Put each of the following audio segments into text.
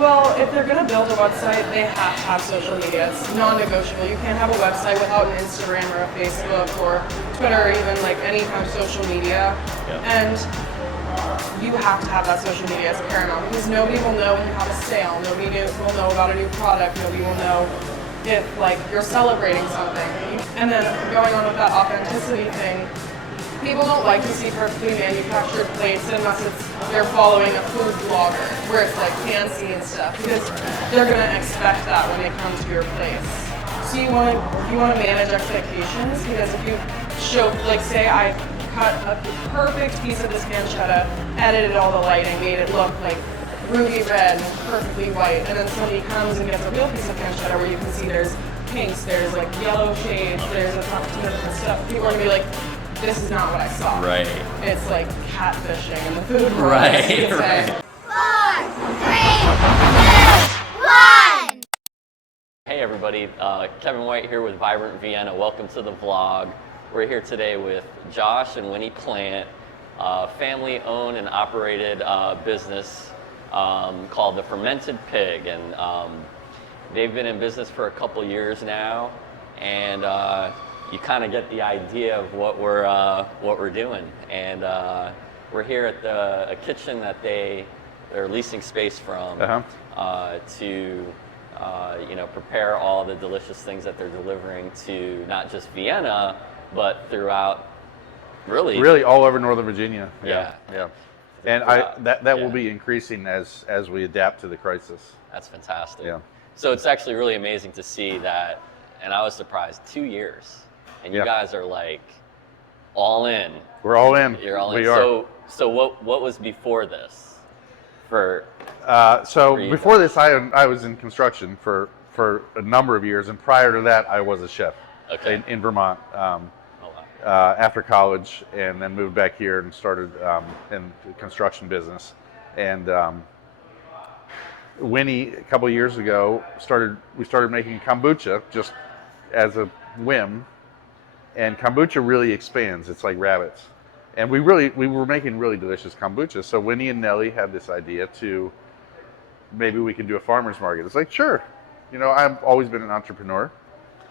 Well, if they're going to build a website, they have to have social media. It's non-negotiable. You can't have a website without an Instagram or a Facebook or Twitter or even like any kind of social media. Yep. And you have to have that social media as paramount because nobody will know when you have a sale. Nobody will know about a new product. Nobody will know if like you're celebrating something. And then going on with that authenticity thing, people don't like to see perfectly manufactured plates unless they're following a food blogger where it's like fancy and stuff because they're gonna expect that when they come to your place. So you want to manage expectations because if you show, like say I cut a perfect piece of this pancetta, edited all the lighting, made it look like ruby red and perfectly white, and then somebody comes and gets a real piece of pancetta where you can see there's pinks, there's like yellow shades, there's a ton of different stuff. People are gonna be like, this is not what I saw. Right. It's like catfishing in the food world. Right, you could say. right. 4, 3, 2, 1. Hey everybody, Kevin White here with Vibrant Vienna. Welcome to the vlog. We're here today with Josh and Winnie Plant, family-owned and operated business called the Fermented Pig, and they've been in business for a couple years now, and you kind of get the idea of what we're doing. And we're here at a kitchen that they're leasing space from to prepare all the delicious things that they're delivering to not just Vienna, but throughout really all over Northern Virginia. Yeah. And that will be increasing as we adapt to the crisis. That's fantastic. Yeah. So it's actually really amazing to see that, and I was surprised, 2 years, and you guys are like all in. We're all in. You're all in. We are. So what was before this? Before this, I was in construction for a number of years, and prior to that, I was a chef in Vermont. After college, and then moved back here and started in the construction business. And Winnie, a couple of years ago, we started making kombucha just as a whim, and kombucha really expands. It's like rabbits, and we were making really delicious kombucha. So Winnie and Nellie had this idea to maybe we could do a farmer's market. It's like, sure, I've always been an entrepreneur.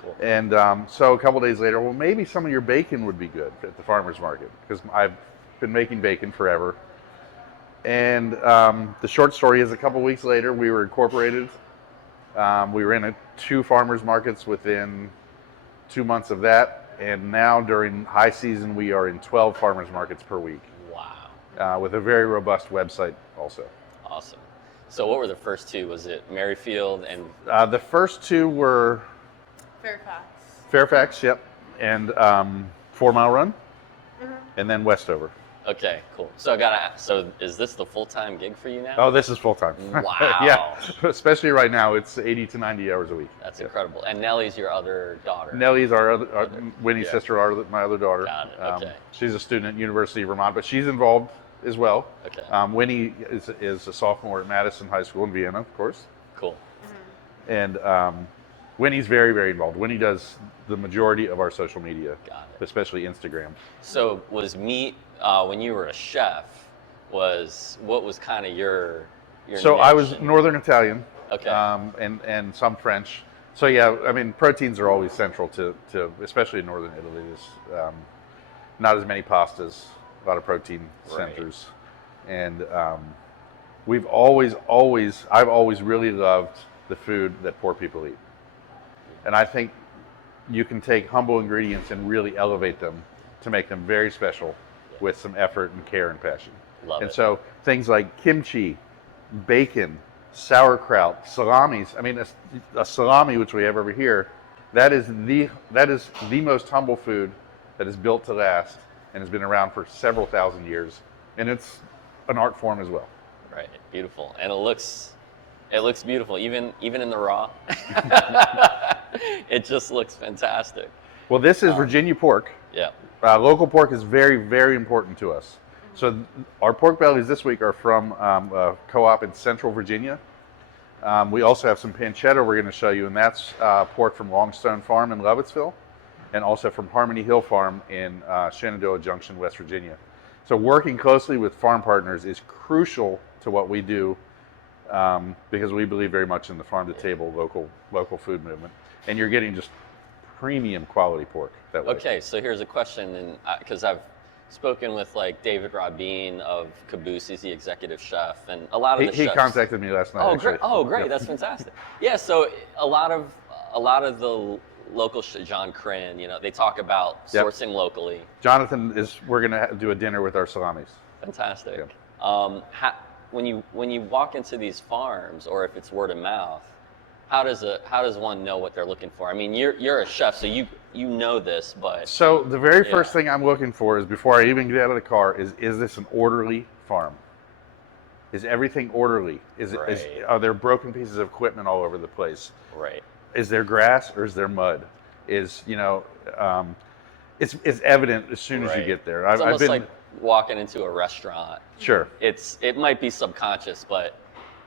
Cool. And so a couple days later, well, maybe some of your bacon would be good at the farmer's market because I've been making bacon forever. And the short story is a couple weeks later, we were incorporated. We were in 2 farmers markets within 2 months of that. And now during high season, we are in 12 farmers markets per week. Wow. With a very robust website also. Awesome. So what were the first 2? Was it Merrifield and? The first 2 were Fairfax, yep, and 4 Mile Run, and then Westover. Okay, cool. So so is this the full-time gig for you now? Oh, this is full time. Wow. Yeah, especially right now, it's 80 to 90 hours a week. That's incredible. And Nellie's your other daughter. Nellie's our Winnie's sister, my other daughter. Got it. Okay. She's a student at University of Vermont, but she's involved as well. Okay. Winnie is a sophomore at Madison High School in Vienna, of course. Cool. And Winnie's very, very involved. Winnie does the majority of our social media, especially Instagram. So was meat, when you were a chef, what was kind of your So niche? I was Northern Italian, Okay. and some French. So yeah, I mean, proteins are always central to especially in Northern Italy. There's not as many pastas, a lot of protein centers. And I've always really loved the food that poor people eat. And I think you can take humble ingredients and really elevate them to make them very special with some effort and care and passion. Love it. So things like kimchi, bacon, sauerkraut, salamis. I mean, a salami, which we have over here, that is the most humble food that is built to last and has been around for several thousand years. And it's an art form as well. Right, beautiful. And it looks beautiful, even in the raw. It just looks fantastic. Well, this is Virginia pork. Yeah. Local pork is very, very important to us. So our pork bellies this week are from a co-op in Central Virginia. We also have some pancetta we're going to show you, and that's pork from Longstone Farm in Lovettsville, and also from Harmony Hill Farm in Shenandoah Junction, West Virginia. So working closely with farm partners is crucial to what we do because we believe very much in the farm-to-table local food movement. And you're getting just premium quality pork that way. Okay, so here's a question, and because I've spoken with like David Rabin of Caboose, he's the executive chef, and a lot of the He chefs. contacted me last night. Oh, actually. great! Oh, great! Yeah. That's fantastic. Yeah, so a lot of the local John Crin, they talk about Yep. sourcing locally. Jonathan we're going to do a dinner with our salamis. Fantastic. Yep. When you walk into these farms, or if it's word of mouth, how does one know what they're looking for? I mean, you're a chef, so you know this, but So the very Yeah. first thing I'm looking for is, before I even get out of the car, is this an orderly farm? Is everything orderly? Right. Are there broken pieces of equipment all over the place? right. Is there grass or is there mud? It's evident as soon as you Right. get there. It's I've almost been like walking into a restaurant. sure. It might be subconscious, but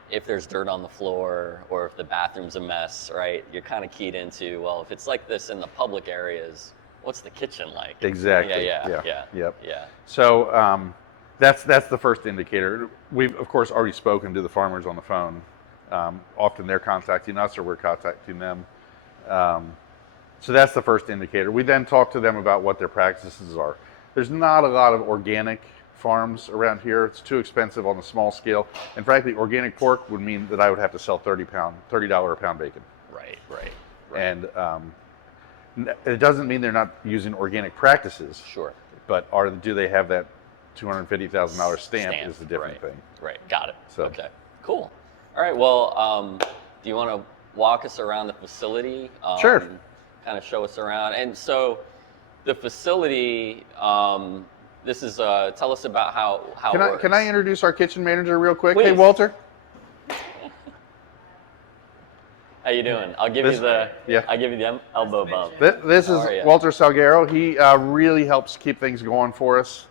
if there's dirt on the floor or if the bathroom's a mess, right, you're kind of keyed into, well, if it's like this in the public areas, what's the kitchen like? Exactly. Yeah. Yep. Yeah. So that's the first indicator. We've of course already spoken to the farmers on the phone. Often they're contacting us or we're contacting them. So that's the first indicator. We then talk to them about what their practices are. There's not a lot of organic farms around here. It's too expensive on the small scale. And frankly, organic pork would mean that I would have to sell $30 a pound bacon. Right. And it doesn't mean they're not using organic practices. Sure. But do they have that $250,000 stamp is a different thing. Right. Got it. So- Okay. Cool. All right. Well, do you want to walk us around the facility? Sure. Kind of show us around. And so, the facility. This is. Tell us about how it works. Can I introduce our kitchen manager real quick? Please. Hey, Walter. How you doing? I'll give you the elbow bump. This is How are ya? Walter Salguero. He really helps keep things going for us.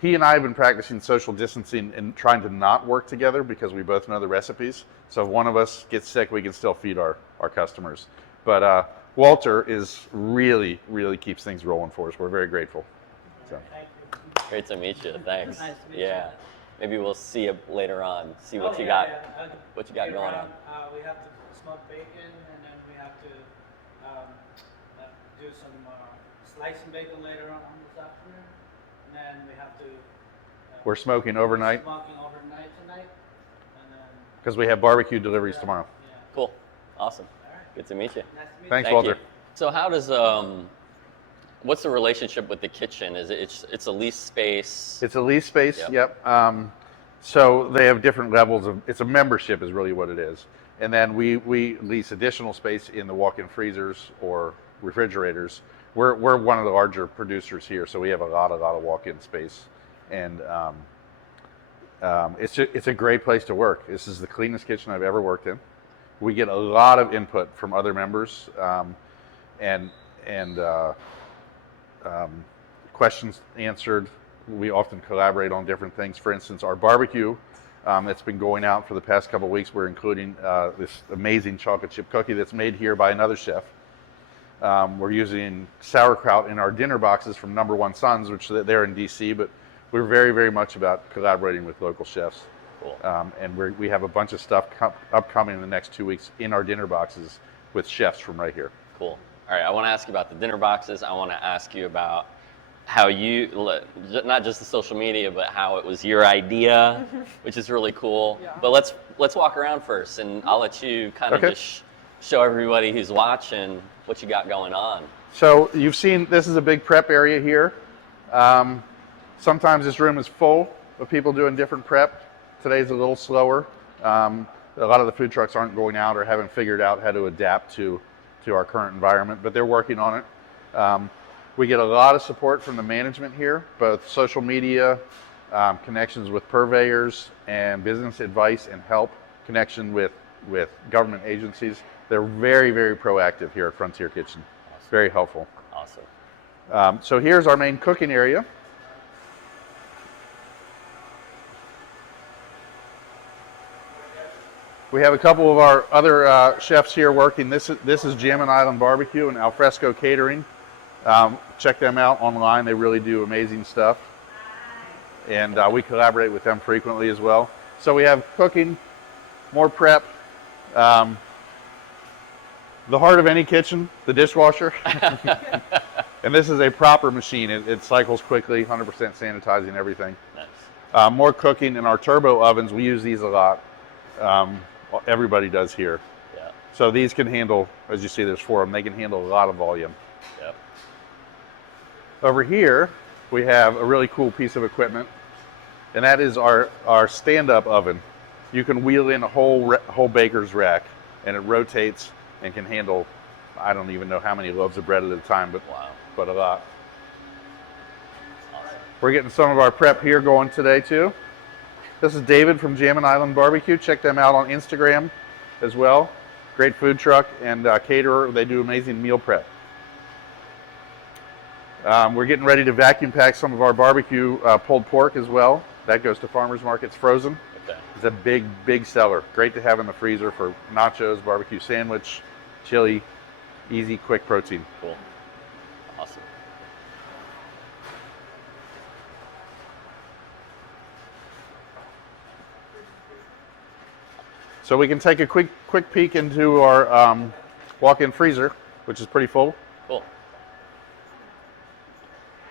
He and I have been practicing social distancing and trying to not work together because we both know the recipes. So if one of us gets sick, we can still feed our customers. But Walter really keeps things rolling for us. We're very grateful. So. Great to meet you. Thanks. Nice to meet Yeah. Maybe we'll see you later on. See what you got. What you got going on. We have to smoke bacon, and then we have to do some slicing bacon later on this afternoon. And then we have to. We're smoking overnight Smoking overnight tonight, and then because we have barbecue deleries tomorrow. yeah. Cool. Awesome. All right. Good to meet you. Nice to meet Thanks, Thank Walter. you. So how does what's the relationship with the kitchen? Is it's a lease space? It's a lease space. Yep. Yep. So they have different levels of. It's a membership, is really what it is. And then we lease additional space in the walk-in freezers or refrigerators. We're one of the larger producers here, so we have a lot of walk-in space, and it's a great place to work. This is the cleanest kitchen I've ever worked in. We get a lot of input from other members, and questions answered. We often collaborate on different things. For instance, our barbecue that's been going out for the past couple of weeks, we're including this amazing chocolate chip cookie that's made here by another chef. We're using sauerkraut in our dinner boxes from Number One Sons, which they're in DC, but we're very much about collaborating with local chefs. Cool. And we have a bunch of stuff upcoming in the next 2 weeks in our dinner boxes with chefs from right here. Cool. All right. I want to ask you about the dinner boxes. I want to ask you about how you, not just the social media, but how it was your idea, which is really cool. Yeah. But let's walk around first, and I'll let you kind of Okay. just show everybody who's watching what you got going on. So you've seen, this is a big prep area here. Sometimes this room is full of people doing different prep. Today's a little slower. A lot of the food trucks aren't going out or haven't figured out how to adapt to our current environment, but they're working on it. We get a lot of support from the management here, both social media, connections with purveyors, and business advice and help, connection with government agencies. They're very proactive here at Frontier Kitchen. Very helpful. Awesome. So here's our main cooking area. We have a couple of our other chefs here working. This is Jam and Island Barbecue and Alfresco Catering. Check them out online. They really do amazing stuff. And we collaborate with them frequently as well. So we have cooking, more prep. The heart of any kitchen, the dishwasher. And this is a proper machine. It cycles quickly, 100% sanitizing everything. Nice. More cooking in our turbo ovens. We use these a lot. Everybody does here. Yeah. So these can handle, as you see, there's 4 of them. They can handle a lot of volume. Yep. Over here, we have a really cool piece of equipment, and that is our stand-up oven. You can wheel in a whole baker's rack, and it rotates and can handle, I don't even know how many loaves of bread at a time, but Wow. but a lot. Awesome. We're getting some of our prep here going today too. This is David from Jammin' Island Barbecue. Check them out on Instagram as well. Great food truck and caterer. They do amazing meal prep. We're getting ready to vacuum pack some of our barbecue pulled pork as well. That goes to farmers markets frozen. Okay. It's a big seller. Great to have in the freezer for nachos, barbecue sandwich, chili, easy, quick protein. Cool. Awesome. So we can take a quick peek into our walk-in freezer, which is pretty full. Cool.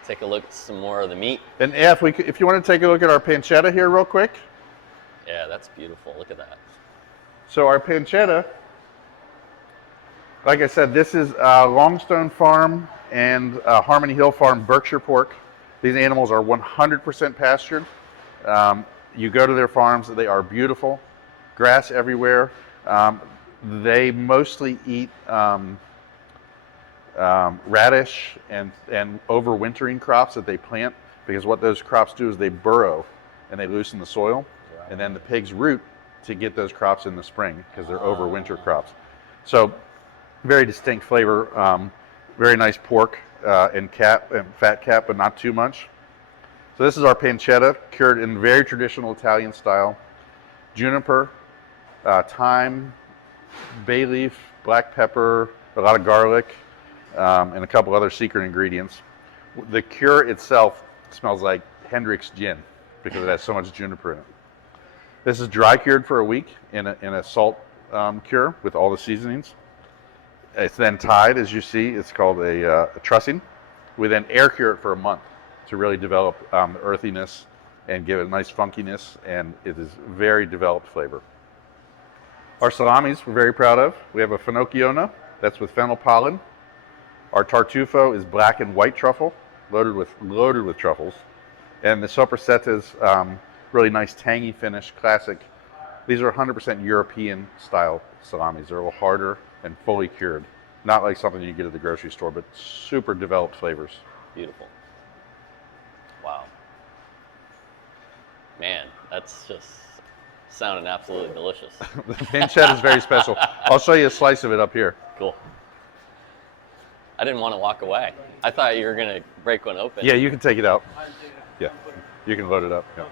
Take a look at some more of the meat. And yeah, if you want to take a look at our pancetta here real quick. Yeah, that's beautiful. Look at that. So our pancetta, like I said, this is Longstone Farm and Harmony Hill Farm Berkshire pork. These animals are 100% pastured. You go to their farms, they are beautiful. Grass everywhere. They mostly eat radish and overwintering crops that they plant, because what those crops do is they burrow and they loosen the soil, and then the pigs root to get those crops in the spring because they're overwinter crops. So very distinct flavor, very nice pork and fat cap, but not too much. So this is our pancetta, cured in very traditional Italian style. Juniper, thyme, bay leaf, black pepper, a lot of garlic, and a couple other secret ingredients. The cure itself smells like Hendrick's gin because it has so much juniper in it. This is dry cured for a week in a salt cure with all the seasonings. It's then tied, as you see. It's called a trussing. We then air cure it for a month to really develop the earthiness and give it a nice funkiness, and it is very developed flavor. Our salamis we're very proud of. We have a Finocchiona, that's with fennel pollen. Our tartufo is black and white truffle, loaded with truffles. And the soprasetta's really nice tangy finish, classic. These are 100% European style salamis. They're a little harder and fully cured. Not like something you get at the grocery store, but super developed flavors. Beautiful. Wow. Man, that's just sounding absolutely delicious. The pancetta is very special. I'll show you a slice of it up here. Cool. I didn't want to walk away. I thought you were going to break one open. Yeah, you can take it out. Yeah, you can load it up. Yeah.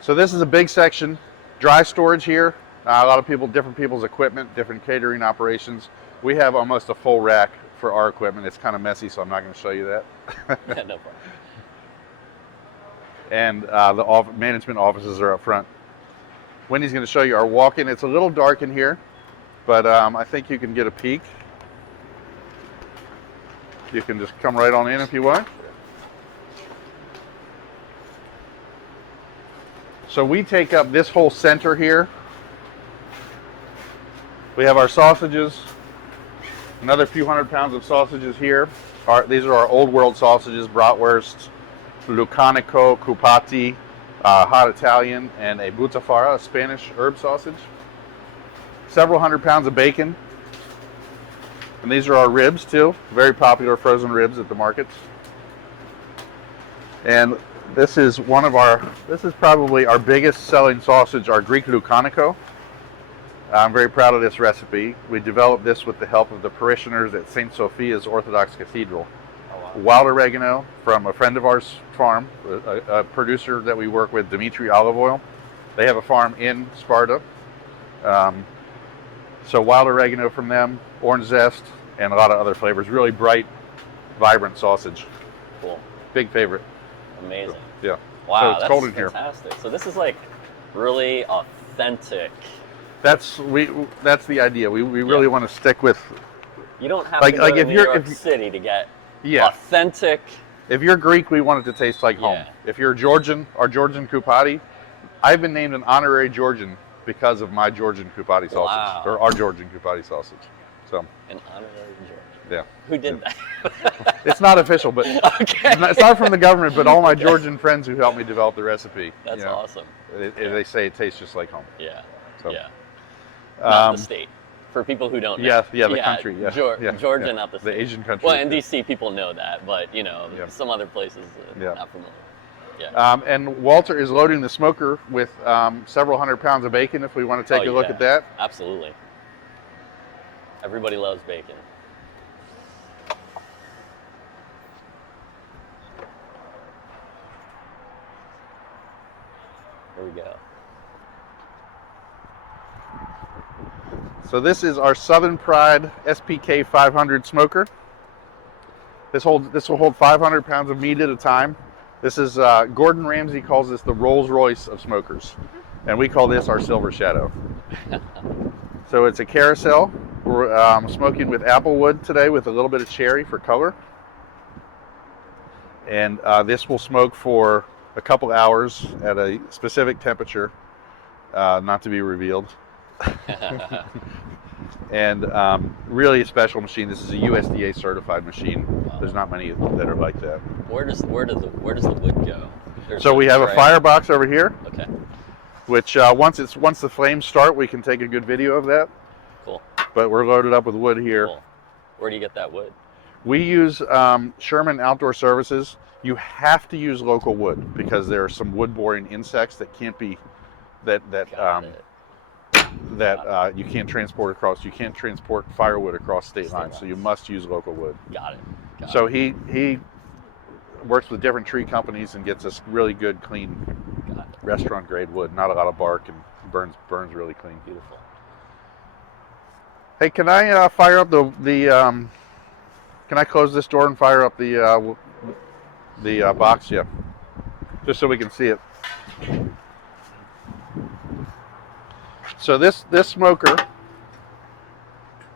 So this is a big section, dry storage here. A lot of different people's equipment, different catering operations. We have almost a full rack for our equipment. It's kind of messy, so I'm not going to show you that. Yeah, no problem. And the management offices are up front. Winnie's going to show you our walk-in. It's a little dark in here, but I think you can get a peek. You can just come right on in if you want. So we take up this whole center here. We have our sausages, another few hundred pounds of sausages here. These are our old world sausages, bratwurst, lucanico, cupati, hot Italian, and a butafara, a Spanish herb sausage. Several hundred pounds of bacon. And these are our ribs too, very popular frozen ribs at the markets. And this is probably our biggest selling sausage, our Greek lucanico. I'm very proud of this recipe. We developed this with the help of the parishioners at St. Sophia's Orthodox Cathedral. Wild oregano from a friend of ours farm, a producer that we work with, Dimitri Olive Oil. They have a farm in Sparta. So wild oregano from them, orange zest, and a lot of other flavors. Really bright, vibrant sausage. Cool. Big favorite. Amazing. Yeah. Wow, So it's that's cold in here. fantastic. So this is like really authentic. That's the idea. We really want to stick with. You don't have Like- to go like to if New you're- York if- City to get Yeah. authentic. If you're Greek, we want it to taste like home. Yeah. If you're Georgian, our Georgian kupati, I've been named an honorary Georgian because of my Georgian kupati sausage, Wow. or our Georgian kupati sausage. So, An honorary George. yeah. Who did that? It's not official, but Okay. it's not from the government, but all my Georgian friends who helped me develop the recipe. That's you know, awesome. They say it tastes just like home. Yeah. So, Yeah. Not um, the state. For people who don't know. Yeah, the country. Yeah, Georgia, yeah. not the The state. Asian country. Well, in yeah. DC, people know that, but you know, Yeah. some other places Yeah. not familiar. Yeah. And Walter is loading the smoker with several hundred pounds of bacon. If we want to take a look yeah. at that. Absolutely. Everybody loves bacon. Here we go. So this is our Southern Pride SPK 500 smoker. This will hold 500 pounds of meat at a time. This is Gordon Ramsay calls this the Rolls Royce of smokers, and we call this our Silver Shadow. So it's a carousel. We're smoking with apple wood today with a little bit of cherry for color, and this will smoke for a couple hours at a specific temperature, not to be revealed. And really a special machine. This is a USDA certified machine. Wow. There's not many that are like that. Where does the wood go? There's So we have a tray. firebox over here, Okay. which once the flames start, we can take a good video of that. Cool. But we're loaded up with wood here. Cool. Where do you get that wood? We use Sherman Outdoor Services. You have to use local wood because there are some wood boring insects that can't be Got it. you can't transport across. You can't transport firewood across state lines, so you must use local wood. Got it. Got So it. he works with different tree companies and gets us really good, clean Got it. restaurant grade wood. Not a lot of bark and burns really clean. Beautiful. Hey, can I fire up the can I close this door and fire up the box? Yeah, just so we can see it. So this smoker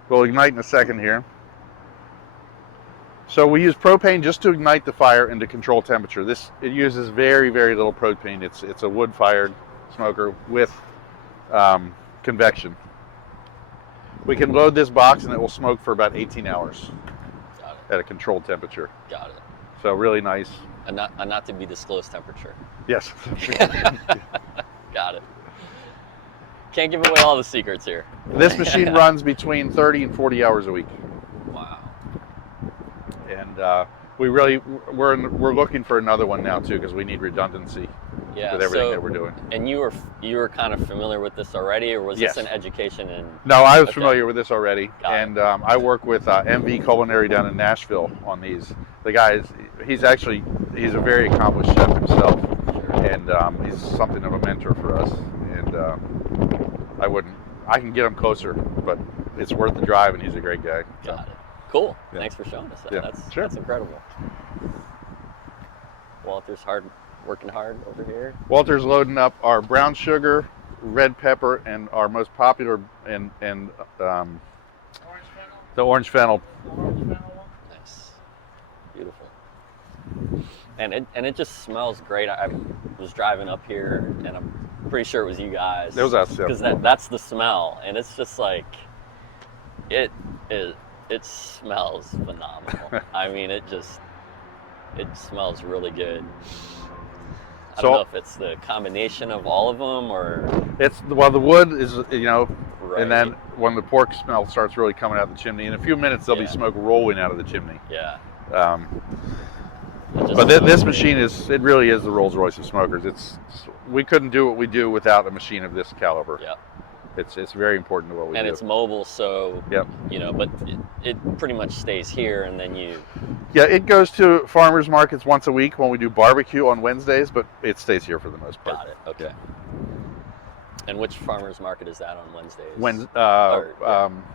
will ignite in a second here. So we use propane just to ignite the fire and to control temperature. It uses very, very little propane. It's a wood-fired smoker with convection. We can load this box and it will smoke for about 18 hours Got it. at a controlled temperature. Got it. So really nice. A not to be disclosed temperature. Yes. Got it. Can't give away all the secrets here. This machine runs between 30 and 40 hours a week. Wow. And we're looking for another one now too because we need redundancy Yeah. with everything so, that we're doing. And you were kind of familiar with this already, or was Yes. this an education in? No, I was Okay. familiar with this already, Got it. and I work with MV Culinary down in Nashville on these. The guy he's a very accomplished chef himself, and he's something of a mentor for us. And I can get him closer, but it's worth the drive, and he's a great guy. So. Got it. Cool. Yeah. Thanks for showing us that. Yeah. That's Sure. That's incredible. Walter's working hard over here. Walter's loading up our brown sugar, red pepper, and our most popular and Orange fennel. the orange fennel. The orange fennel one. Nice. Beautiful. And it just smells great. I was driving up here, and I'm pretty sure it was you guys. It was us, yeah. Because that's the smell, and it's just like it smells phenomenal. I mean, it smells really good. I don't know if it's the combination of all of them or. The wood is, Right. and then when the pork smell starts really coming out the chimney, in a few minutes there'll be Yeah. smoke rolling out of the chimney. Yeah. But this machine it really is the Rolls Royce of smokers. We couldn't do what we do without a machine of this caliber. Yeah. It's very important to what we And do. it's mobile, so Yep. but it pretty much stays here, and then you. Yeah, it goes to farmers markets once a week when we do barbecue on Wednesdays, but it stays here for the most part. Got it. Okay. And which farmers market is that on Wednesdays?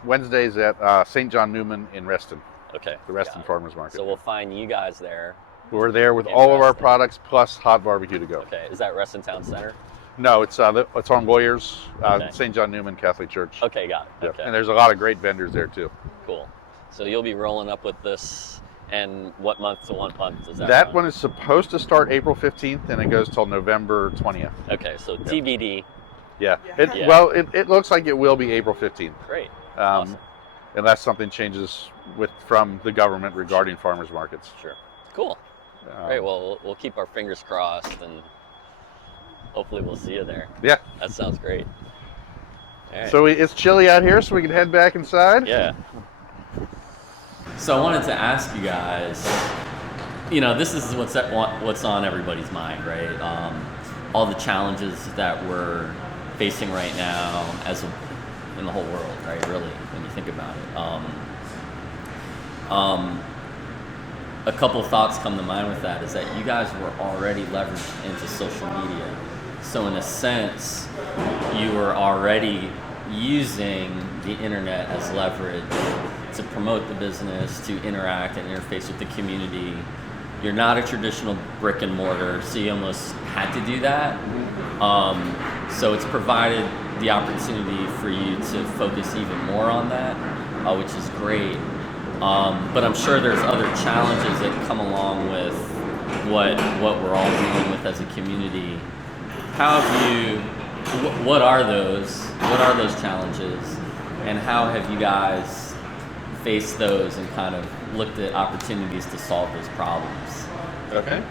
Wednesdays at St. John Newman in Reston, Okay. the Reston got it. Farmers Market. So we'll find you guys there. We're there with in all of our Reston. products plus hot barbecue to go. Okay, is that Reston Town Center? No, it's on Lawyers, Okay. St. John Newman Catholic Church. Okay, got it. Yeah. Okay, And there's a lot of great vendors there too. cool. So you'll be rolling up with this, and what month to what month does that That run? one is supposed to start April 15th and it goes till November 20th. Okay, so TBD. Yeah. Yeah. Well, it looks like it will be April 15th. Great. Awesome. Unless something changes from the government regarding farmers markets. Sure. Cool. Great. Well, we'll keep our fingers crossed, and hopefully we'll see you there. Yeah. That sounds great. All right. So it's chilly out here, so we can head back inside. Yeah. So I wanted to ask you guys, this is what's on everybody's mind, right? All the challenges that we're facing right now in the whole world, right? Really, when you think about it. A couple thoughts come to mind with that is that you guys were already leveraged into social media. So in a sense, you were already using the internet as leverage to promote the business, to interact and interface with the community. You're not a traditional brick and mortar, so you almost had to do that. So it's provided the opportunity for you to focus even more on that, which is great. But I'm sure there's other challenges that come along with what we're all dealing with as a community. What are those? What are those challenges? And how have you guys faced those and kind of looked at opportunities to solve those problems? Okay.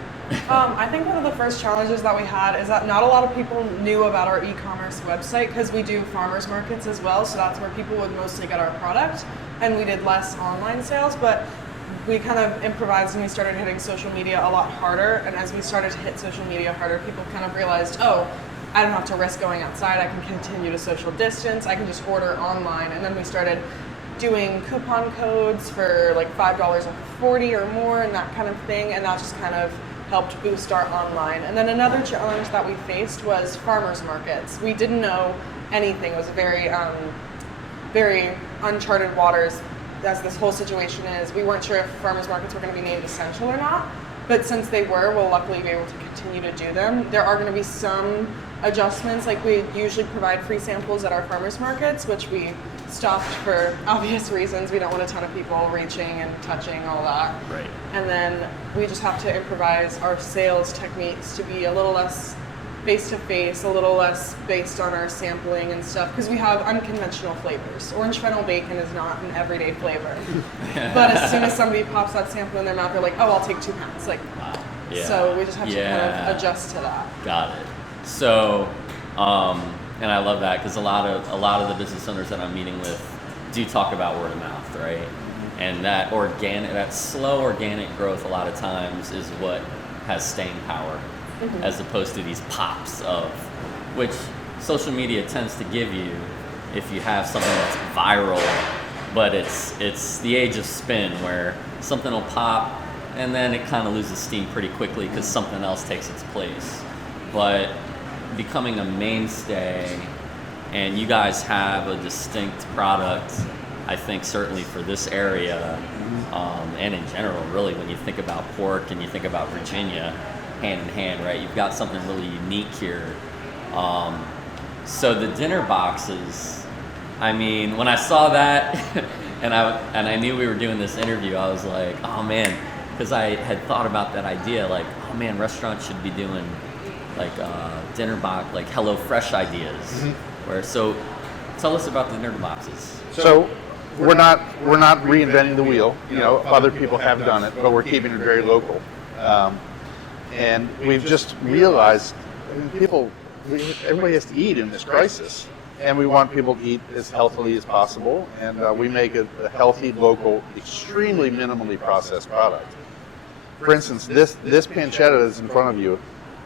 I think one of the first challenges that we had is that not a lot of people knew about our e-commerce website because we do farmers markets as well, so that's where people would mostly get our product, and we did less online sales, but we kind of improvised and we started hitting social media a lot harder, and as we started to hit social media harder, people kind of realized, oh, I don't have to risk going outside, I can continue to social distance, I can just order online, and then we started doing coupon codes for like $5 off 40 or more and that kind of thing, and that just kind of helped boost our online. And then another challenge that we faced was farmers markets. We didn't know anything. It was very uncharted waters as this whole situation is. We weren't sure if farmers markets were going to be named essential or not, but since they were, we'll luckily be able to continue to do them. There are going to be some adjustments, like we usually provide free samples at our farmers markets, which we stopped for obvious reasons. We don't want a ton of people reaching and touching all that. Right. And then we just have to improvise our sales techniques to be a little less face-to-face, a little less based on our sampling and stuff, because we have unconventional flavors. Orange fennel bacon is not an everyday flavor. But as soon as somebody pops that sample in their mouth, they're like, oh, I'll take 2 pounds. Like, Wow. Yeah. So we just have to kind of adjust to that. Got it. So, and I love that because a lot of the business owners that I'm meeting with do talk about word of mouth, right? And that slow organic growth a lot of times is what has staying power, as opposed to these pops of which social media tends to give you if you have something that's viral. But it's the age of spin where something will pop and then it kind of loses steam pretty quickly because something else takes its place. But becoming a mainstay, and you guys have a distinct product, I think certainly for this area, and in general, really, when you think about pork and you think about Virginia, hand in hand, right? You've got something really unique here. So the dinner boxes, I mean, when I saw that, and I knew we were doing this interview, I was like, oh man, because I had thought about that idea, like, oh man, restaurants should be doing like dinner box, like Hello Fresh ideas. So tell us about the dinner boxes. So we're not reinventing the wheel. Other people have done it, but we're keeping it very local. And we've just realized everybody has to eat in this crisis, and we want people to eat as healthily as possible. And we make a healthy, local, extremely minimally processed product. For instance, this pancetta that's in front of you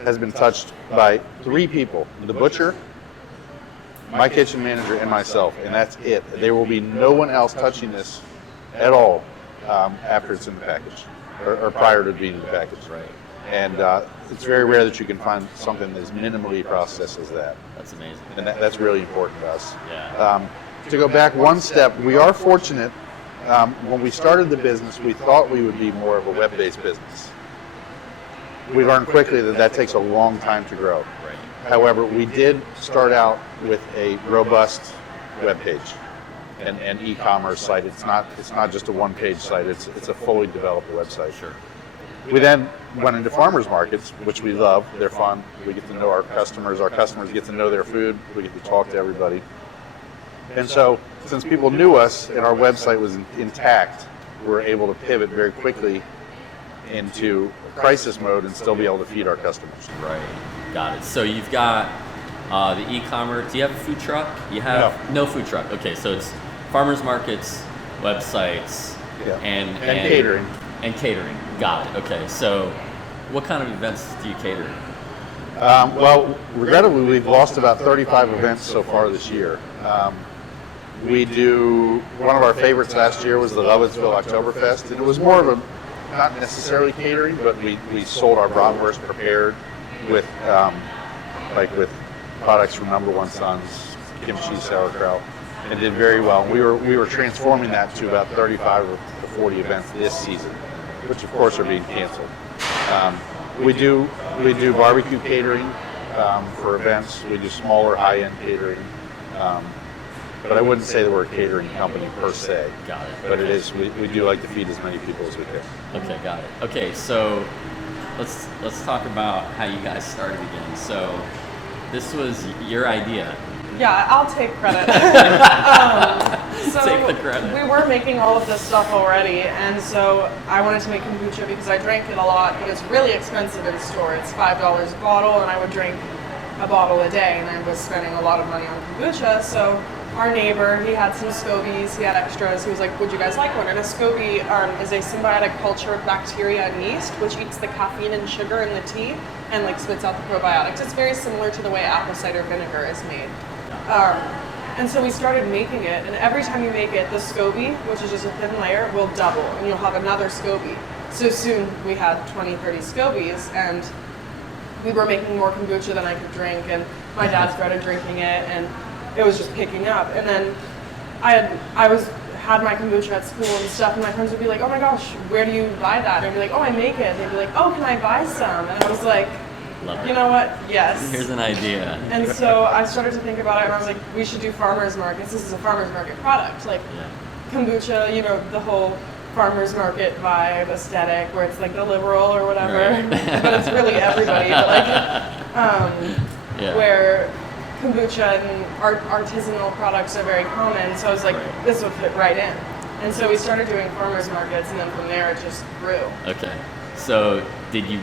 has been touched by 3 people: the butcher, my kitchen manager, and myself, and that's it. There will be no one else touching this at all after it's in the package, or prior to being in the package. Right. And it's very rare that you can find something as minimally processed as that. That's amazing. And that's really important to us. Yeah. To go back one step, we are fortunate. When we started the business, we thought we would be more of a web-based business. we learned quickly that that takes a long time to grow. Right. However, we did start out with a robust web page and e-commerce site. It's not just a one-page site. It's a fully developed website. Sure. We then went into farmers markets, which we love. They're fun. We get to know our customers. Our customers get to know their food. We get to talk to everybody. And so, since people knew us and our website was intact, we were able to pivot very quickly into crisis mode and still be able to feed our customers. Right. Got it. So you've got the e-commerce. Do you have a food truck? You have no food truck. Okay, so it's farmers markets, websites, Yeah. and catering. And catering. Got it. Okay, so what kind of events do you cater? Well, regrettably, we've lost about 35 events so far this year. We do, one of our favorites last year was the Lovettsville Oktoberfest, and it was more of a, not necessarily catering, but we sold our bratwurst prepared with, with products from Number One Sons, kimchi, sauerkraut, and did very well. We were transforming that to about 35 to 40 events this season, which of course are being canceled. We do barbecue catering for events. We do smaller high-end catering. But I wouldn't say that we're a catering company per se. Got it. But it is, we do like to feed as many people as we can. Okay, got it. Okay, so let's talk about how you guys started again. So this was your idea. Yeah, I'll take credit. So Take the credit. we were making all of this stuff already, and so I wanted to make kombucha because I drank it a lot, but it's really expensive in store. It's $5 a bottle, and I would drink a bottle a day, and I was spending a lot of money on kombucha. So our neighbor, he had some scobies, he had extras. He was like, would you guys like one? And a SCOBY is a symbiotic culture of bacteria and yeast, which eats the caffeine and sugar in the tea and like spits out the probiotics. It's very similar to the way apple cider vinegar is made. And so we started making it, and every time you make it, the SCOBY, which is just a thin layer, will double, and you'll have another SCOBY. So soon we had 20, 30 SCOBYs, and we were making more kombucha than I could drink, and my dad started drinking it, and it was just picking up. And then I had my kombucha at school and stuff, and my friends would be like, oh my gosh, where do you buy that? And I'd be like, oh, I make it. And they'd be like, oh, can I buy some? And I was like, you know what? Yes. Here's an idea. And so I started to think about it, and I was like, we should do farmers markets. This is a farmers market product. Like kombucha, the whole farmers market vibe, aesthetic, where it's like the liberal or whatever, Right. but it's really everybody. But where kombucha and artisanal products are very common. So I was like, this would fit right in. And so we started doing farmers markets, and then from there it just grew. Okay. So did you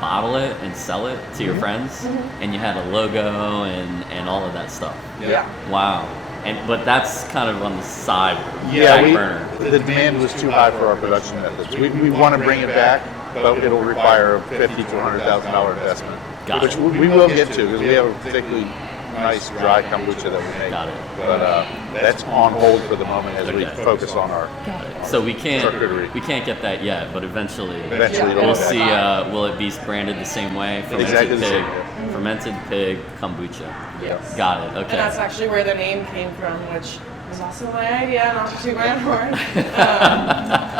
bottle it and sell it to your friends? Mm-hmm. And you had a logo and all of that stuff? Yeah. Wow. But that's kind of on the side, Yeah, back burner. the demand was too high for our production methods. We want to bring it back, but it'll require a $50,000 to $100,000 investment, Got which it. we will get to because we have a particularly nice dry kombucha that we make. Got it. But that's on hold for the moment as we Okay. focus on our. Got it. So we Charcuterie. can't get that yet, but eventually Eventually, Yeah. it'll we'll be see. back. Will it be branded the same way? Fermented Exactly the Pig. same, Fermented Pig kombucha. Yes. Got it. Okay. And that's actually where the name came from, which was also my idea, not to toot my own horn.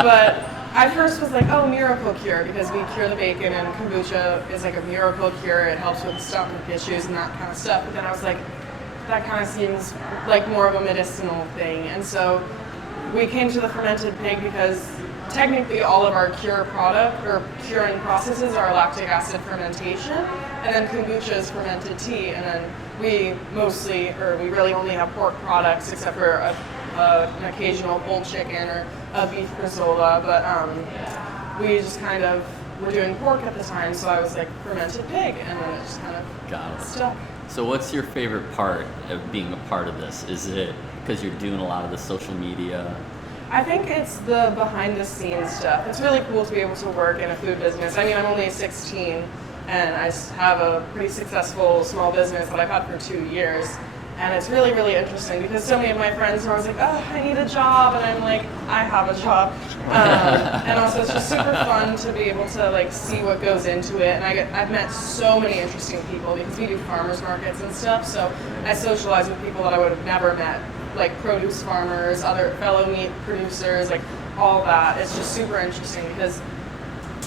But I first was like, oh, miracle cure, because we cure the bacon, and kombucha is like a miracle cure. It helps with stomach issues and that kind of stuff. But then I was like, that kind of seems like more of a medicinal thing. And so we came to the Fermented Pig because technically all of our cure product or curing processes are lactic acid fermentation, and then kombucha is fermented tea, and then we really only have pork products except for an occasional pulled chicken or a beef rissola, but we just kind of were doing pork at the time, so I was like, Fermented Pig, and then it just kind of Got it. stuck. So what's your favorite part of being a part of this? Is it because you're doing a lot of the social media? I think it's the behind the scenes stuff. It's really cool to be able to work in a food business. I mean, I'm only 16 and I have a pretty successful small business that I've had for 2 years. And it's really, really interesting because so many of my friends are always like, oh, I need a job. And I'm like, I have a job. And also it's just super fun to be able to like see what goes into it. And I've met so many interesting people because we do farmers markets and stuff. So I socialize with people that I would have never met, like produce farmers, other fellow meat producers, like all that. It's just super interesting because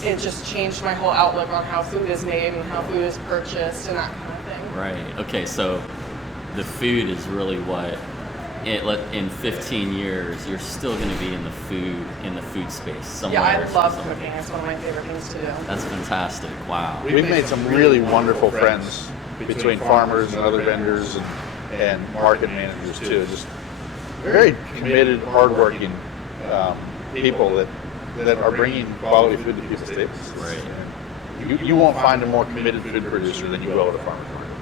it just changed my whole outlook on how food is made and how food is purchased and that kind of thing. Right. Okay. So the food is really what in 15 years you're still going to be in the food space somewhere. Yeah, I love cooking. It's one of my favorite things to do. That's fantastic. Wow. We've made some really wonderful friends between farmers and other vendors and market managers too. Just very committed, hardworking people that are bringing quality food to people's tables. Right. You won't find a more committed food producer than you will at a farmer's market.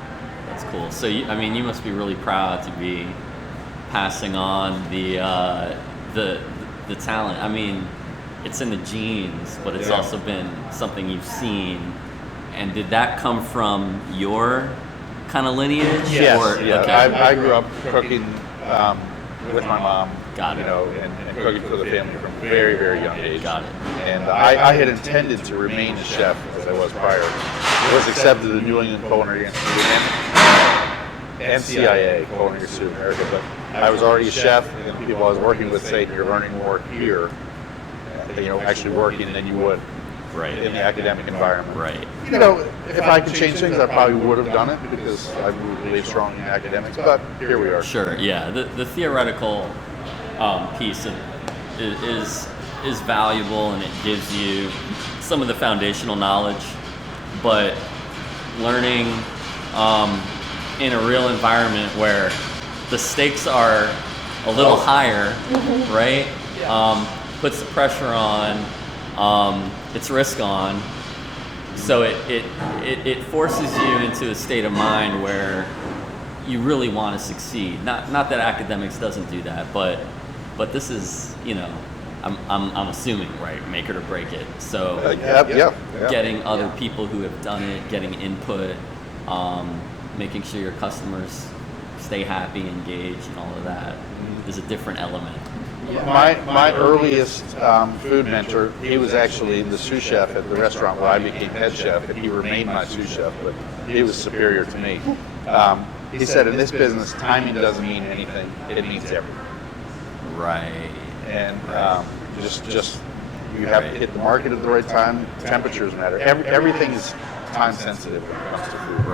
That's cool. So you must be really proud to be passing on the talent. I mean, it's in the genes, but it's also been something you've seen. And did that come from your kind of lineage? Yes. Or, Yeah. okay. I grew up cooking with my mom. Got it. You know, and cooking for the family from a very, very young age. Got it. And I had intended to remain a chef as I was prior. I was accepted at the New England Culinary Institute and CIA, Culinary Institute of America, but I was already a chef, and the people I was working with say you're learning more here, actually working than you would in the academic environment. Right. You know, if I could change things, I probably would have done it because I believe strongly in academics, but here we are. Sure, yeah. The theoretical piece is valuable, and it gives you some of the foundational knowledge, but learning in a real environment where the stakes are a little higher, right? Yeah. Puts the pressure on, it's risk on, so it forces you into a state of mind where you really want to succeed. Not that academics doesn't do that, but this is, I'm assuming, right, make it or break it. So getting other people who have done it, getting input, making sure your customers stay happy, engaged, and all of that is a different element. Yeah. My earliest food mentor, he was actually the sous chef at the restaurant where I became head chef, and he remained my sous chef, but he was superior to me. He said, in this business, timing doesn't mean anything; it means everything. Right. And just you have to hit the market at the right time. Temperatures matter. Everything is time sensitive when it comes to food.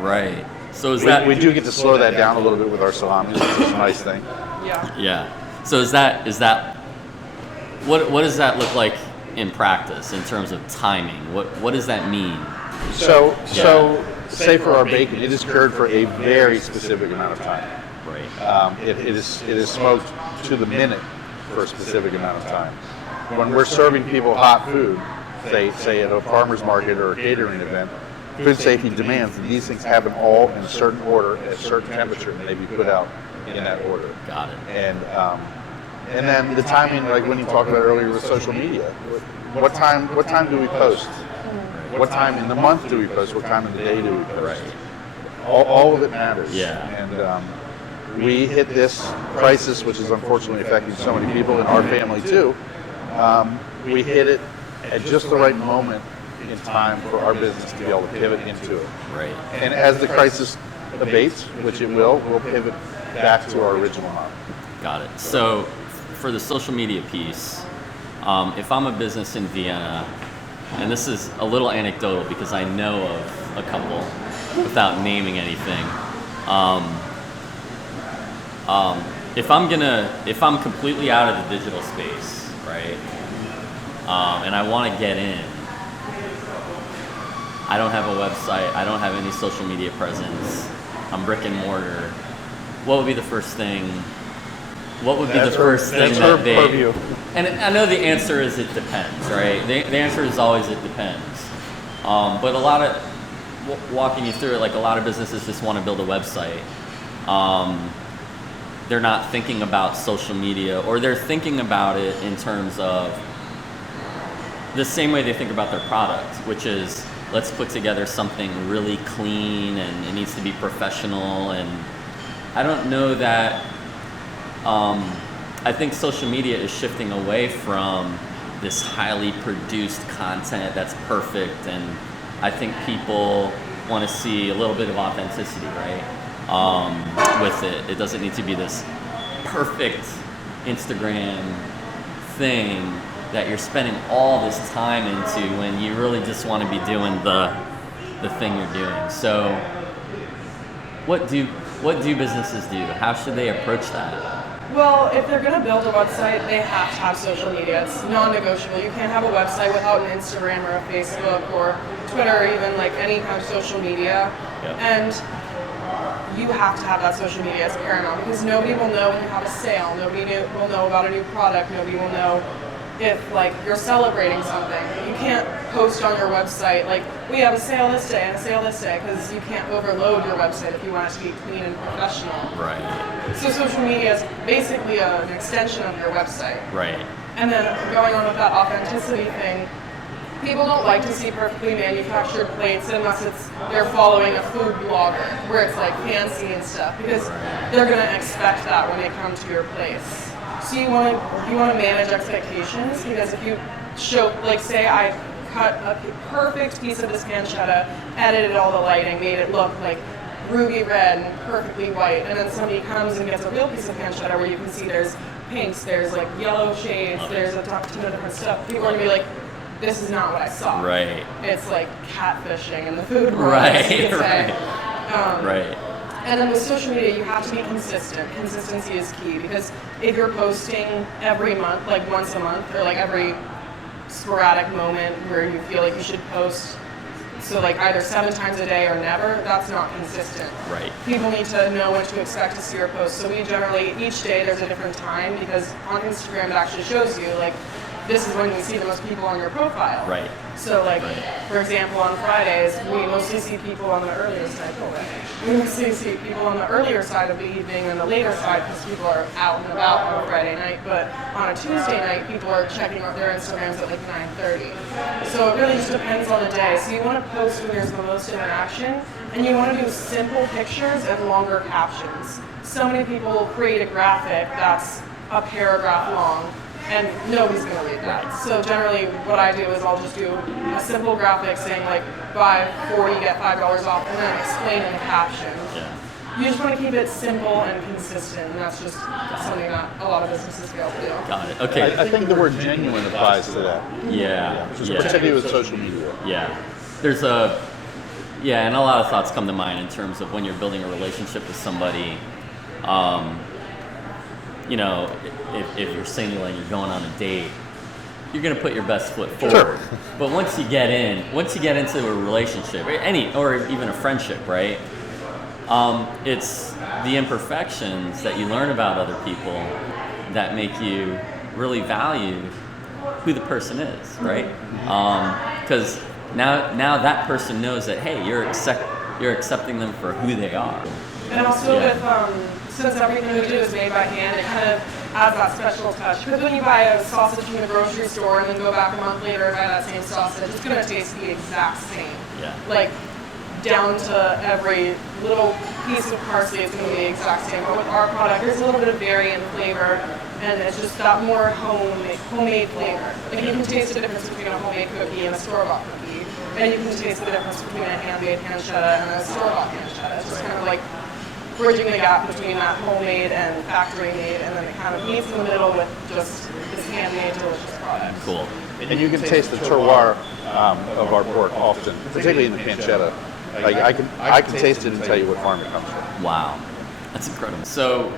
Right. So we do get to slow that down a little bit with our salami, which is a nice thing. Yeah. So is that what does that look like in practice in terms of timing? What does that mean? So say for our bacon, it is cured for a very specific amount of time. Right. It is smoked to the minute for a specific amount of time. When we're serving people hot food, say at a farmer's market or a catering event, food safety demands that these things happen all in a certain order at a certain temperature, and they be put out in that order. Got it. And then the timing, like when you talked about earlier with social media, what time do we post? What time in the month do we post? What time of the day do we post? Right. All of it matters. Yeah. And we hit this crisis, which is unfortunately affecting so many people in our family too. We hit it at just the right moment in time for our business to be able to pivot into it. Right. And as the crisis abates, which it will, we'll pivot back to our original model. Got it. So for the social media piece, if I'm a business in Vienna, and this is a little anecdotal because I know of a couple without naming anything. If I'm completely out of the digital space, right, and I want to get in, I don't have a website, I don't have any social media presence, I'm brick and mortar, what would be the first thing? What would be the first thing that they... purview. And I know the answer is it depends, right? The answer is always it depends. But a lot of, walking you through it, like a lot of businesses just want to build a website. They're not thinking about social media, or they're thinking about it in terms of the same way they think about their product, which is, let's put together something really clean and it needs to be professional. And I don't know that, I think social media is shifting away from this highly produced content that's perfect, and I think people want to see a little bit of authenticity, right? With it. It doesn't need to be this perfect Instagram thing. that you're spending all this time into when you really just want to be doing the thing you're doing. So what do businesses do? How should they approach that? Well, if they're going to build a website, they have to have social media. It's non-negotiable. You can't have a website without an Instagram or a Facebook or Twitter or even like any kind of social media. Yep. And you have to have that social media as paramount because nobody will know when you have a sale. Nobody will know about a new product. Nobody will know if like you're celebrating something. You can't post on your website like we have a sale this day and a sale this day because you can't overload your website if you want it to be clean and professional. Right. So social media is basically an extension of your website. Right. And then going on with that authenticity thing, people don't like to see perfectly manufactured plates unless they're following a food blogger where it's like fancy and stuff because they're gonna expect that when they come to your place. So you want to manage expectations because if you show, like say I cut a perfect piece of this pancetta, edited all the lighting, made it look like ruby red and perfectly white, and then somebody comes and gets a real piece of pancetta where you can see there's pinks, there's like yellow shades, there's a ton of different stuff. People are gonna be like, this is not what I saw. Right. It's like catfishing in the food world. Right. You could say. Right. And then with social media, you have to be consistent. Consistency is key because if you're posting every month, like once a month, or like every sporadic moment where you feel like you should post, so like either 7 times a day or never, that's not consistent. Right. People need to know when to expect to see your post. So we generally, each day there's a different time because on Instagram it actually shows you like, this is when you see the most people on your profile. Right. So like, for example, on Fridays, we mostly see people on the earlier side. We mostly see people on the earlier side of the evening and the later side because people are out and about on a Friday night. But on a Tuesday night, people are checking out their Instagrams at like 9:30. So it really just depends on the day. So you want to post when there's the most interaction, and you want to do simple pictures and longer captions. So many people create a graphic that's a paragraph long, and nobody's going to read that. So generally what I do is I'll just do a simple graphic saying like buy 40, get $5 off, and then explain in the caption. Yeah. You just want to keep it simple and consistent, and that's just something that a lot of businesses fail to do. Got it. Okay. I think the word genuine applies to that. Yeah. Particularly with social media. Yeah. There's and a lot of thoughts come to mind in terms of when you're building a relationship with somebody. You know, if you're single and you're going on a date, you're going to put your best foot forward. Sure. But once you get into a relationship, or even a friendship, right? It's the imperfections that you learn about other people that make you really value who the person is, right? Because now that person knows that, hey, you're accepting them for who they are. And also with, since everything we do is made by hand, it kind of adds that special touch. Because when you buy a sausage from the grocery store and then go back a month later and buy that same sausage, it's going to taste the exact same. Yeah. Like, down to every little piece of parsley is going to be the exact same. But with our product, there's a little bit of variant flavor, and it's just that more homemade flavor. Like, you can taste the difference between a homemade cookie and a store-bought cookie. And you can taste the difference between a handmade pancetta and a store-bought pancetta. It's just kind of like bridging the gap between that homemade and factory made, and then it kind of meets in the middle with just this handmade delicious product. Cool. And you can taste the terroir of our pork often, particularly in the pancetta. Like I can taste it and tell you what farm it comes from. Wow, that's incredible. So,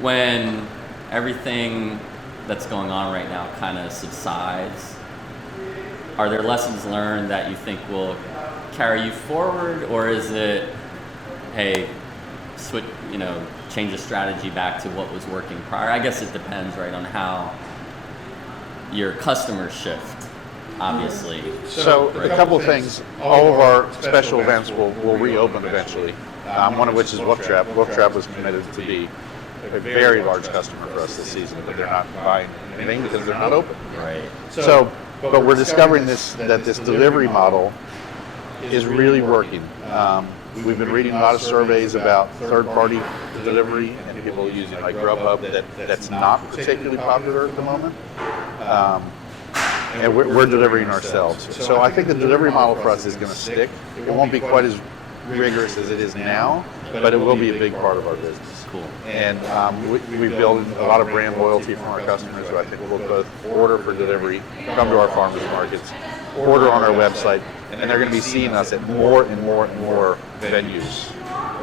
when everything that's going on right now kind of subsides, are there lessons learned that you think will carry you forward, or is it, hey, change the strategy back to what was working prior? I guess it depends, right, on how your customers shift, obviously. So a couple of things. All of our special events will reopen eventually. One of which is Wolf Trap. Wolf Trap was committed to be a very large customer for us this season, but they're not buying anything because they're not open. Right. So, but we're discovering that this delivery model is really working. We've been reading a lot of surveys about third-party delivery and people using like Grubhub that's not particularly popular at the moment. And we're delivering ourselves. So I think the delivery model for us is going to stick. It won't be quite as rigorous as it is now, but it will be a big part of our business. Cool. And we build a lot of brand loyalty from our customers who I think will both order for delivery, come to our farmers markets, order on our website, and they're going to be seeing us at more and more and more venues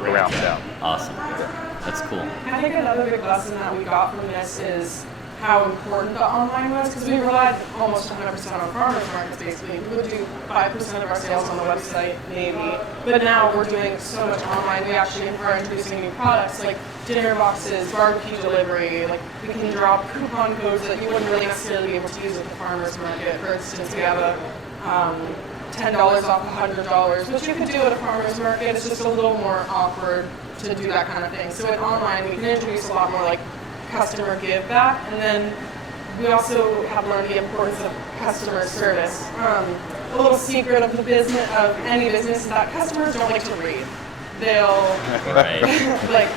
around town. Awesome. That's cool. I think another big lesson that we got from this is how important the online was, because we relied almost 100% on farmers markets basically. We would do 5% of our sales on the website maybe, but now we're doing so much online. We actually are introducing new products like dinner boxes, barbecue delivery, like we can drop coupon codes that you wouldn't really necessarily be able to use at the farmers market. For instance, we have a $10 off $100, which you could do at a farmer's market. It's just a little more awkward to do that kind of thing. So in online, we can introduce a lot more like customer give back, and then we also have learned the importance of customer service. A little secret of the business, of any business, is that customers don't like to read. They'll like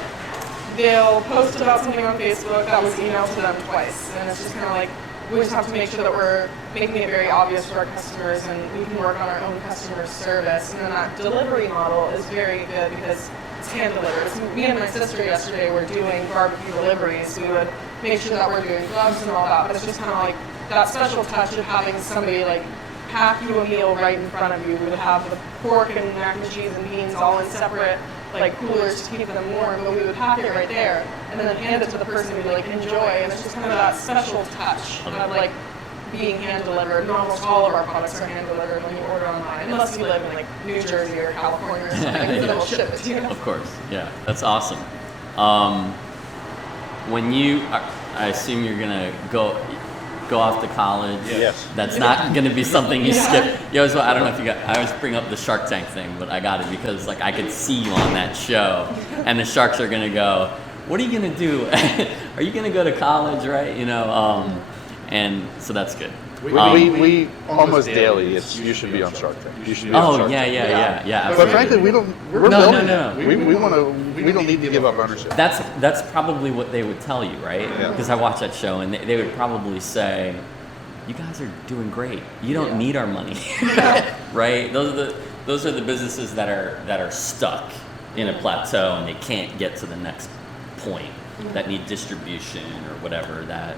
they'll post about something on Facebook that was emailed to them twice, and it's just kind of like we just have to make sure that we're making it very obvious to our customers, and we can work on our own customer service. And then that delivery model is very good because it's hand delivered. So me and my sister yesterday were doing barbecue deliveries. We would make sure that we're doing gloves and all that, but it's just kind of like that special touch of having somebody like pack you a meal right in front of you. We would have the pork and mac and cheese and beans all in separate like coolers to keep them warm, but we would pack it right there and then hand it to the person who like enjoy. And it's just kind of that special touch of like being hand delivered. And almost all of our products are hand delivered when you order online, unless you live in like New Jersey or California or something, and they'll ship it to you. Of course, yeah, that's awesome. When you, I assume you're gonna go off to college. Yes. That's not going to be something you skip. You always, I don't know if you got, I always bring up the Shark Tank thing, but I got it because like I could see you on that show and the sharks are going to go, what are you going to do? Are you going to go to college, right? You know, and so that's good. We almost daily, you should be on Shark Tank. You should be on Shark Tank. Yeah. But Absolutely. frankly, we're No. building it. We don't need to give up ownership. That's probably what they would tell you, right? Yeah. Because I watched that show and they would probably say, you guys are doing great. You don't need our money, right? Those are the businesses that are stuck in a plateau and they can't get to the next point, that need distribution or whatever, that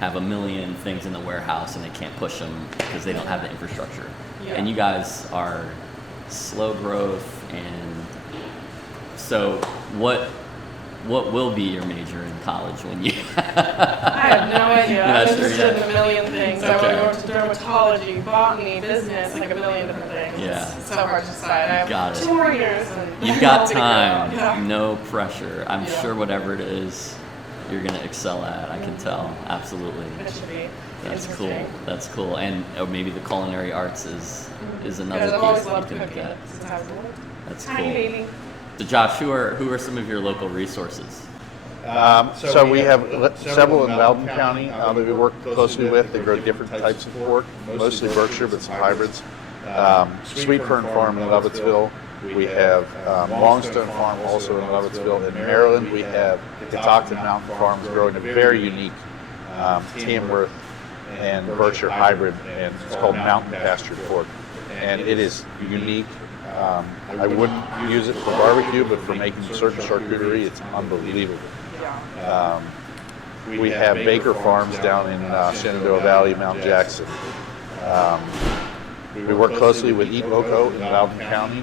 have a million things in the warehouse and they can't push them because they don't have the infrastructure. Yeah. And you guys are slow growth, and so what will be your major in college when you I have no idea. I'm That's interested true, in a million things. Okay. I want to go into dermatology, botany, business, like a million different things. Yeah. It's so hard to decide. I have Got it. 2 more years. And You've got I'll figure it out. time, Yeah. no pressure. I'm Yeah. sure whatever it is, you're gonna excel at. I can tell, absolutely. It should be. That's cool. interesting. That's cool. And maybe the culinary arts is another Because I've piece always that you loved can cooking get. since I was little. That's Tiny cool. baby. So Josh, who are some of your local resources? So we have several in Loudoun County that we work closely with. They grow different types of pork, mostly Berkshire, but some hybrids. Sweet Fern Farm in Lovettsville. We have Longstone Farm also in Lovettsville. In Maryland, we have Catoctin Mountain Farms growing a very unique Tamworth and Berkshire hybrid, and it's called Mountain Pastured Pork. And it is unique. I wouldn't use it for barbecue, but for making certain charcuterie, it's unbelievable. Yeah. We have Baker Farms down in Shenandoah Valley, Mount Jackson. We work closely with Eat Loco in Loudoun County.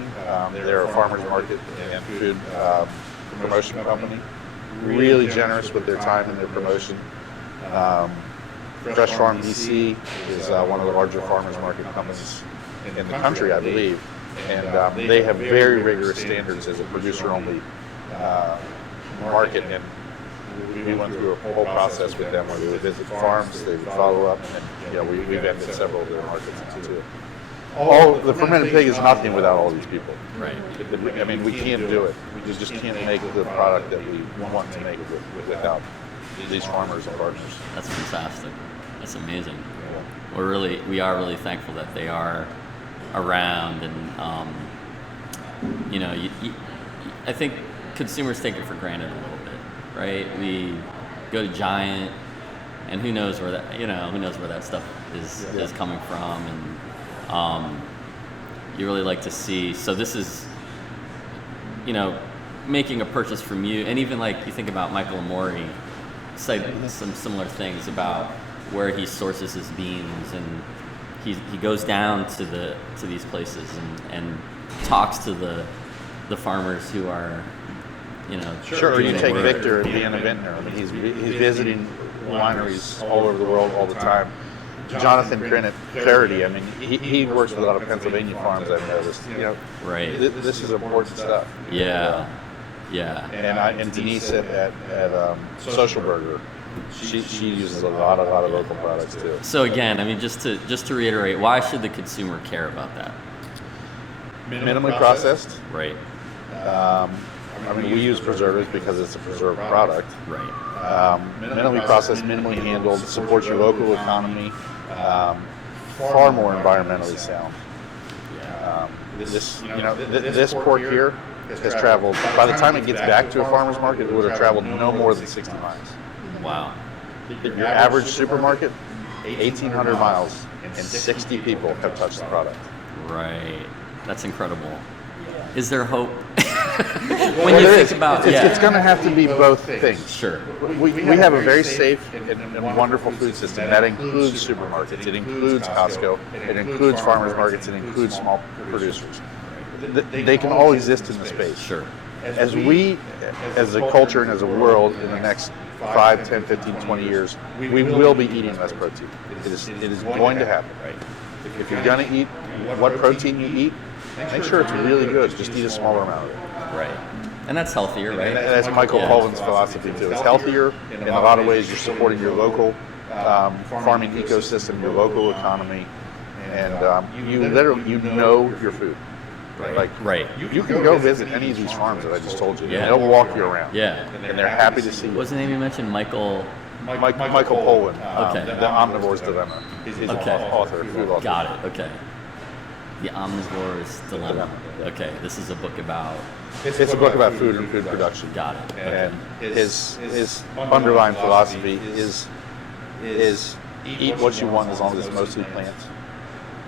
They're a farmers market and food promotion company. Really generous with their time and their promotion. Fresh Farm DC is one of the larger farmers market companies in the country, I believe. And they have very rigorous standards as a producer-only market. And we went through a whole process with them where we would visit farms, they would follow up, and we've entered several of their markets too. The fermented pig is nothing without all these people. Right. I mean, we can't do it. We just can't make the product that we want to make without these farmers and partners. That's fantastic. That's amazing. We are really thankful that they are around, and I think consumers take it for granted a little bit, right? We go to Giant, and who knows where that stuff is coming from, and you really like to see. So this is you know, making a purchase from you, and even like you think about Michael Amori, say some similar things about where he sources his beans, and he goes down to these places and talks to the farmers who are, you know, Sure, you doing take work. Victor being a vintner. I mean, he's visiting wineries all over the world all the time. Jonathan Clarity, I mean, he works with a lot of Pennsylvania farms, I've noticed. You know, Right. this is important stuff. Yeah. And Denise at Social Burger, she uses a lot of local products too. So again, I mean, just to reiterate, why should the consumer care about that? Minimally processed. Right. I mean, we use preservatives because it's a preserved product. Right. Minimally processed, minimally handled, supports your local economy, far more environmentally sound. This pork here has traveled, by the time it gets back to a farmer's market, it would have traveled no more than 60 miles. Wow. Your average supermarket, 1,800 miles, and 60 people have touched the product. Right. That's incredible. Is there hope? Well, When you there think is. about It's going to have to be both things. Sure. We have a very safe and wonderful food system that includes supermarkets, it includes Costco, it includes farmers markets, it includes small producers. They can all exist in the space. Sure. As we, as a culture and as a world, in the next 5, 10, 15, 20 years, we will be eating less protein. It is going to happen. If you're going to eat what protein you eat, make sure it's really good. Just eat a smaller amount of it. Right. And that's healthier, right? And that's Michael Pollan's philosophy too. It's healthier in a lot of ways. You're supporting your local farming ecosystem, your local economy, and you know your food. Right. You can go visit any of these farms that I just told you. Yeah. And they'll walk you around. Yeah. And they're happy to see you. What's the name you mentioned? Michael. Michael Pollan, Okay. The Omnivore's Dilemma. He's an author, food author. Got it. Okay. The Omnivore's Dilemma. Okay. This is a book about. It's a book about food and food production. Got it. And his underlying philosophy is eat what you want as long as it's mostly plants.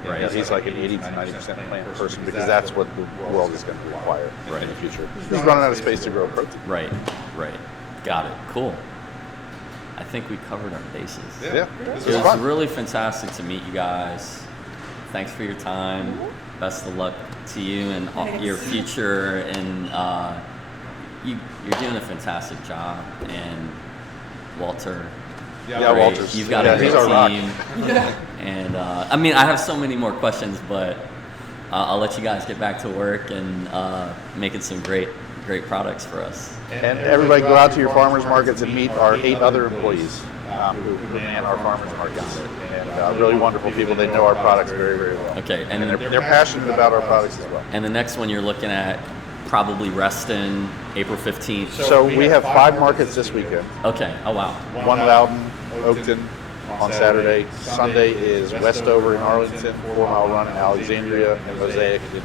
Right. He's like an 80 to 90% plant person because that's what the world is going to require in the future. He's running out of space to grow protein. Right. Got it. Cool. I think we covered our bases. Yeah. It was really fantastic to meet you guys. Thanks for your time. Best of luck to you and your future. And you're doing a fantastic job. And Walter. Yeah, great. Walter's. You've got a great he's our rock. team. And I mean, I have so many more questions, but I'll let you guys get back to work and making some great products for us. And everybody go out to your farmers markets and meet our 8 other employees who man our farmers markets. And really wonderful people. They know our products very, very well. Okay, And they're passionate about our products as well. And the next one you're looking at, probably Reston, April 15th. So we have 5 markets this weekend. Okay. Oh wow. One Loudon, Oakton on Saturday. Sunday is Westover in Arlington, 4 Mile Run in Alexandria, and Mosaic in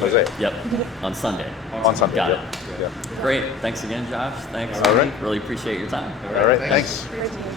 Mosaic. Yep. On Sunday. On Sunday. Got Yep. it. Yeah. Great. Thanks again, Josh. Thanks. All right. Really appreciate your time. All right. Thanks. Great to meet you.